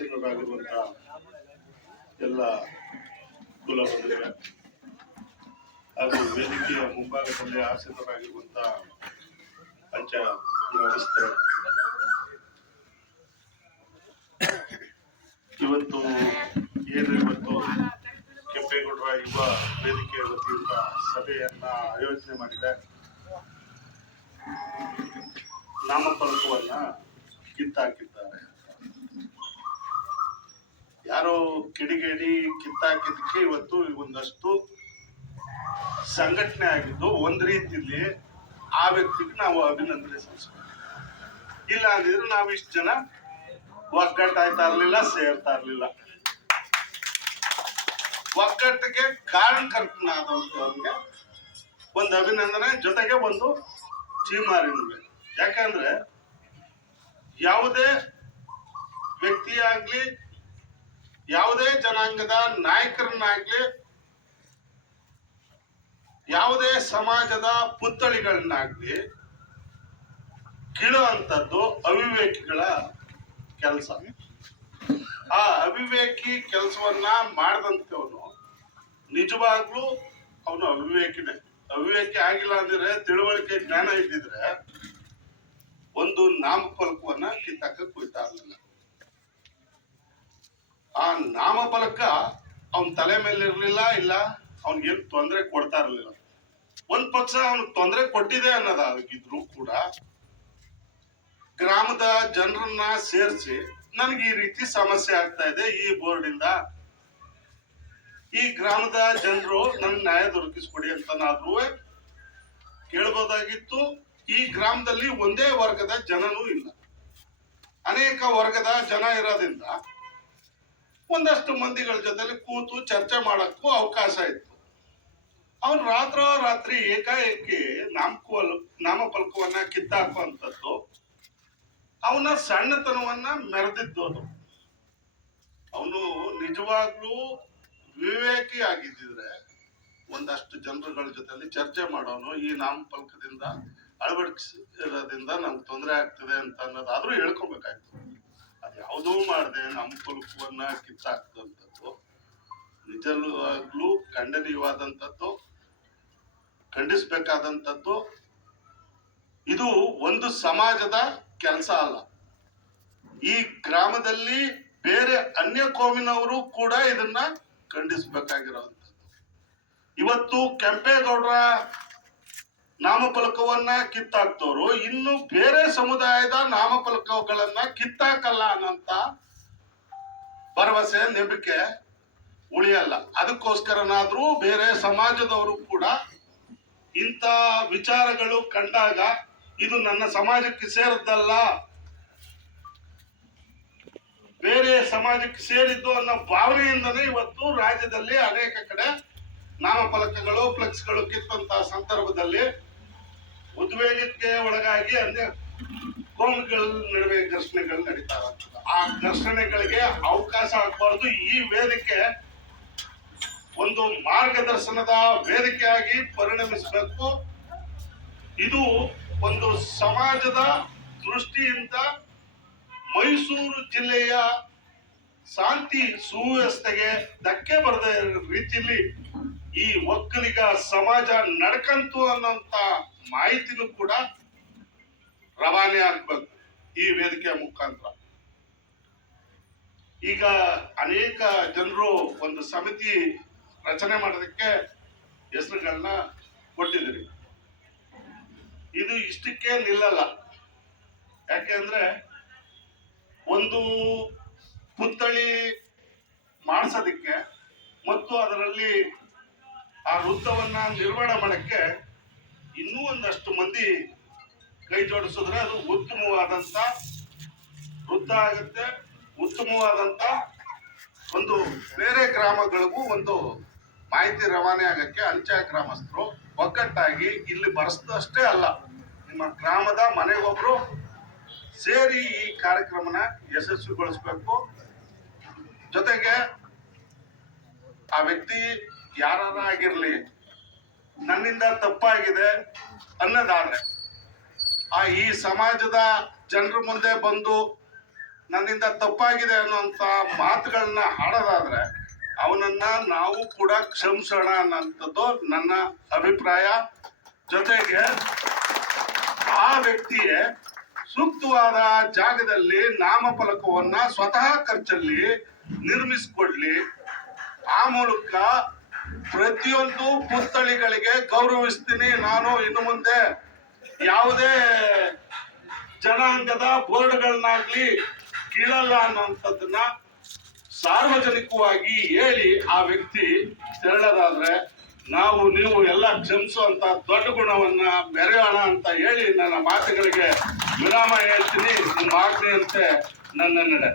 ಆಸೀನರಾಗಿರುವಂತ ಎಲ್ಲ ಕುಲಬಂಧುಗಳೇ ಹಾಗೂ ವೇದಿಕೆಯ ಮುಂಭಾಗದಲ್ಲಿ ಆಸೀನರಾಗಿರುವಂತ ಪಂಚ ಗ್ರಾಮಸ್ಥರು ಇವತ್ತು ಏನು ಇವತ್ತು ಕೆಂಪೇಗೌಡರ ಯುವ ವೇದಿಕೆಯ ವತಿಯಿಂದ ಸಭೆಯನ್ನ ಆಯೋಜನೆ ಮಾಡಿದೆ. ನಾಮಫಲಕವನ್ನ ಕಿತ್ತಾಕಿದ್ದಾರೆ. ಯಾರೋ ಕಿಡಿಗೇಡಿ ಕಿತ್ತಾಕಿದ್ದಕ್ಕೆ ಇವತ್ತು ಒಂದಷ್ಟು ಸಂಘಟನೆ ಆಗಿದ್ದು ಒಂದು ರೀತಿಯಲ್ಲಿ ಆ ವ್ಯಕ್ತಿಗೆ ನಾವು ಅಭಿನಂದನೆ ಸಲ್ಲಿಸ್ಬೇಕು. ಇಲ್ಲ ಅಂದಿದ್ರೆ ನಾವು ಇಷ್ಟು ಜನ ಒಗ್ಗಟ್ಟಾಯ್ತಾ ಇರಲಿಲ್ಲ, ಸೇರ್ತಾ ಇರ್ಲಿಲ್ಲ. ಒಗ್ಗಟ್ಟಿಗೆ ಕಾರಣಕರ್ತನಾದವನಿಗೆ ಒಂದು ಅಭಿನಂದನೆ, ಜೊತೆಗೆ ಒಂದು ಚೀಮಾರಿನುವೆ ಯಾಕಂದ್ರೆ ಯಾವುದೇ ವ್ಯಕ್ತಿಯಾಗ್ಲಿ ಯಾವುದೇ ಜನಾಂಗದ ನಾಯಕರನ್ನಾಗ್ಲಿ, ಯಾವುದೇ ಸಮಾಜದ ಪುತ್ಥಳಿಗಳನ್ನಾಗ್ಲಿ ಕೀಳುವಂಥದ್ದು ಅವಿವೇಕಿಗಳ ಕೆಲಸ. ಆ ಅವಿವೇಕಿ ಕೆಲಸವನ್ನ ಮಾಡದಂತವನು ನಿಜವಾಗ್ಲೂ ಅವನು ಅವಿವೇಕಿನೇ. ಅವಿವೇಕಿ ಆಗಿಲ್ಲ ಅಂದ್ರೆ ತಿಳುವಳಿಕೆ ಜ್ಞಾನ ಇದ್ದಿದ್ರೆ ಒಂದು ನಾಮಫಲಕವನ್ನ ಕಿತ್ತಾಕ ಕುಯ್ತಾ ಇರಲಿಲ್ಲ. ಆ ನಾಮಫಲಕ ಅವನ ತಲೆ ಮೇಲೆ ಇರಲಿಲ್ಲ ಇಲ್ಲ ಅವನಿಗೇನು ತೊಂದರೆ ಕೊಡ್ತಾ ಇರಲಿಲ್ಲ. ಒಂದ್ ಪಕ್ಷ ಅವನಿಗೆ ತೊಂದರೆ ಕೊಟ್ಟಿದೆ ಅನ್ನೋದಾಗಿದ್ರು ಕೂಡ ಗ್ರಾಮದ ಜನರನ್ನ ಸೇರಿಸಿ ನನಗೆ ಈ ರೀತಿ ಸಮಸ್ಯೆ ಆಗ್ತಾ ಇದೆ ಈ ಬೋರ್ಡ್ ಇಂದ ಈ ಗ್ರಾಮದ ಜನರು ನನ್ ನ್ಯಾಯ ದೊರಕಿಸ್ಕೊಡಿ ಅಂತನಾದ್ರೂ ಕೇಳ್ಬೋದಾಗಿತ್ತು. ಈ ಗ್ರಾಮದಲ್ಲಿ ಒಂದೇ ವರ್ಗದ ಜನನೂ ಇಲ್ಲ. ಅನೇಕ ವರ್ಗದ ಜನ ಇರೋದ್ರಿಂದ ಒಂದಷ್ಟು ಮಂದಿಗಳ ಜೊತೆಲಿ ಕೂತು ಚರ್ಚೆ ಮಾಡಕ್ಕೂ ಅವಕಾಶ ಇತ್ತು. ಅವನು ರಾತ್ರೋ ರಾತ್ರಿ ಏಕಾಏಕಿ ನಾಮಕಲ್ ನಾಮಫಲಕವನ್ನ ಕಿತ್ತಾಕುವಂಥದ್ದು, ಅವನ ಸಣ್ಣತನವನ್ನ ಮೆರೆದಿದ್ದು ಅದು. ಅವನು ನಿಜವಾಗ್ಲೂ ವಿವೇಕಿ ಆಗಿದ್ದಿದ್ರೆ ಒಂದಷ್ಟು ಜನರುಗಳ ಜೊತೆಲಿ ಚರ್ಚೆ ಮಾಡೋನು ಈ ನಾಮಫಲಕದಿಂದ ಅಳವಡಿಸಿರೋದ್ರಿಂದ ನಮ್ಗೆ ತೊಂದರೆ ಆಗ್ತಿದೆ ಅಂತ ಅನ್ನೋದಾದ್ರೂ ಹೇಳ್ಕೊಬೇಕಾಯ್ತು. ಅದು ಮಾಡದೆ ನಾಮಫಲಕವನ್ನ ಕಿತ್ತಾಕ್ತಂಥದ್ದು. ನಿಜವಾಗ್ಲೂ ಖಂಡನೀಯವಾದಂಥದ್ದು, ಖಂಡಿಸಬೇಕಾದಂಥದ್ದು. ಇದು ಒಂದು ಸಮಾಜದ ಕೆಲಸ ಅಲ್ಲ. ಈ ಗ್ರಾಮದಲ್ಲಿ ಬೇರೆ ಅನ್ಯ ಕೋಮಿನವರು ಕೂಡ ಇದನ್ನ ಖಂಡಿಸ್ಬೇಕಾಗಿರೋವಂಥದ್ದು. ಇವತ್ತು ಕೆಂಪೇಗೌಡರ ನಾಮಫಲಕವನ್ನ ಕಿತ್ತಾಕ್ತವ್ರು ಇನ್ನು ಬೇರೆ ಸಮುದಾಯದ ನಾಮಫಲಕಗಳನ್ನ ಕಿತ್ತಾಕಲ್ಲ ಅನ್ನಂತ ಭರವಸೆ, ನಂಬಿಕೆ ಉಳಿಯಲ್ಲ. ಅದಕ್ಕೋಸ್ಕರನಾದ್ರೂ ಬೇರೆ ಸಮಾಜದವರು ಕೂಡ ಇಂಥ ವಿಚಾರಗಳು ಕಂಡಾಗ ಇದು ನನ್ನ ಸಮಾಜಕ್ಕೆ ಸೇರಿದ್ದಲ್ಲ. ಬೇರೆ ಸಮಾಜಕ್ಕೆ ಸೇರಿದ್ದು ಅನ್ನೋ ಭಾವನೆಯಿಂದನೇ ಇವತ್ತು ರಾಜ್ಯದಲ್ಲಿ ಅನೇಕ ಕಡೆ ನಾಮಫಲಕಗಳು, ಫ್ಲೆಕ್ಸ್ಗಳು ಕಿತ್ತಂತಹ ಸಂದರ್ಭದಲ್ಲಿ ಉದ್ವೇಗಕ್ಕೆ ಒಳಗಾಗಿ ಅಂದ್ರೆ ಕೋಮುಗಳ ನಡುವೆ ಘರ್ಷಣೆಗಳು ನಡೀತಾ ಆ ಘರ್ಷಣೆಗಳಿಗೆ ಅವಕಾಶ ಆಗಬಾರ್ದು. ಈ ವೇದಿಕೆ ಒಂದು ಮಾರ್ಗದರ್ಶನದ ವೇದಿಕೆಯಾಗಿ ಪರಿಣಮಿಸಬೇಕು. ಇದು ಒಂದು ಸಮಾಜದ ದೃಷ್ಟಿಯಿಂದ ಮೈಸೂರು ಜಿಲ್ಲೆಯ ಶಾಂತಿ ಸುವ್ಯವಸ್ಥೆಗೆ ಧಕ್ಕೆ ಬರದ ರೀತಿಯಲ್ಲಿ ಈ ಒಕ್ಕಲಿಗ ಸಮಾಜ ನಡ್ಕಂತು ಅನ್ನೋಂತ ಮಾಹಿತಿನೂ ಕೂಡ ರವಾನೆ ಆಗ್ಬಂತು ಈ ವೇದಿಕೆಯ ಮುಖಾಂತರ. ಈಗ ಅನೇಕ ಜನರು ಒಂದು ಸಮಿತಿ ರಚನೆ ಮಾಡೋದಕ್ಕೆ ಹೆಸರುಗಳನ್ನ ಕೊಟ್ಟಿದ್ದೀರಿ. ಇದು ಇಷ್ಟಕ್ಕೆ ನಿಲ್ಲಲ್ಲ. ಯಾಕೆಂದ್ರೆ ಒಂದು ಪುತ್ಥಳಿ ಮಾಡಿಸೋದಕ್ಕೆ ಮತ್ತು ಅದರಲ್ಲಿ ಆ ವೃತ್ತವನ್ನ ನಿರ್ವಹಣೆ ಮಾಡಕ್ಕೆ ಇನ್ನೂ ಒಂದಷ್ಟು ಮಂದಿ ಕೈ ಜೋಡಿಸಿದ್ರೆ ಅದು ಉತ್ತಮವಾದಂತ ವೃತ್ತ ಆಗುತ್ತೆ. ಉತ್ತಮವಾದಂತ ಒಂದು ಬೇರೆ ಗ್ರಾಮಗಳಿಗೂ ಒಂದು ಮಾಹಿತಿ ರವಾನೆ ಆಗಕ್ಕೆ ಅಂಚೆ ಗ್ರಾಮಸ್ಥರು ಒಗ್ಗಟ್ಟಾಗಿ ಇಲ್ಲಿ ಬರೆಸ್ದಷ್ಟೇ ಅಲ್ಲ, ನಿಮ್ಮ ಗ್ರಾಮದ ಮನೆಗೊಬ್ರು ಸೇರಿ ಈ ಕಾರ್ಯಕ್ರಮನ ಯಶಸ್ವಿಗೊಳಿಸ್ಬೇಕು. ಜೊತೆಗೆ ಆ ವ್ಯಕ್ತಿ ಯಾರಾಗಿರ್ಲಿ ನನ್ನಿಂದ ತಪ್ಪಾಗಿದೆ ಅನ್ನೋದಾದ್ರೆ, ಆ ಈ ಸಮಾಜದ ಜನರ ಮುಂದೆ ಬಂದು ನನ್ನಿಂದ ತಪ್ಪಾಗಿದೆ ಅನ್ನುವಂಥ ಮಾತುಗಳನ್ನ ಹಾಡೋದಾದ್ರೆ, ಅವನನ್ನ ನಾವು ಕೂಡ ಕ್ಷಮಿಸೋಣ ಅನ್ನೋಂಥದ್ದು ನನ್ನ ಅಭಿಪ್ರಾಯ. ಜೊತೆಗೆ ಆ ವ್ಯಕ್ತಿಯೇ ಸೂಕ್ತವಾದ ಜಾಗದಲ್ಲಿ ನಾಮಫಲಕವನ್ನ ಸ್ವತಃ ಖರ್ಚಲ್ಲಿ ನಿರ್ಮಿಸಿಕೊಡ್ಲಿ. ಆ ಮೂಲಕ ಪ್ರತಿಯೊಂದು ಪುತ್ಥಳಿಗಳಿಗೆ ಗೌರವಿಸ್ತೀನಿ ನಾನು ಇನ್ನು ಮುಂದೆ. ಯಾವುದೇ ಜನಾಂಗದ ಬೋರ್ಡ್ಗಳನ್ನಾಗ್ಲಿ ಕೀಳಲ್ಲ ಅನ್ನೋಂಥದ್ದನ್ನ ಸಾರ್ವಜನಿಕವಾಗಿ ಹೇಳಿ ಆ ವ್ಯಕ್ತಿ ತೆರಳದಾದ್ರೆ ನಾವು ನೀವು ಎಲ್ಲ ಕ್ಷಮಿಸುವಂತ ದೊಡ್ಡ ಗುಣವನ್ನ ಮೆರೆಯೋಣ ಅಂತ ಹೇಳಿ ನನ್ನ ಮಾತುಗಳಿಗೆ ವಿರಾಮ ಹೇಳ್ತೀನಿ. ನಿಮ್ಮ ಆಜ್ಞೆಯಂತೆ ನನ್ನ ನಡೆ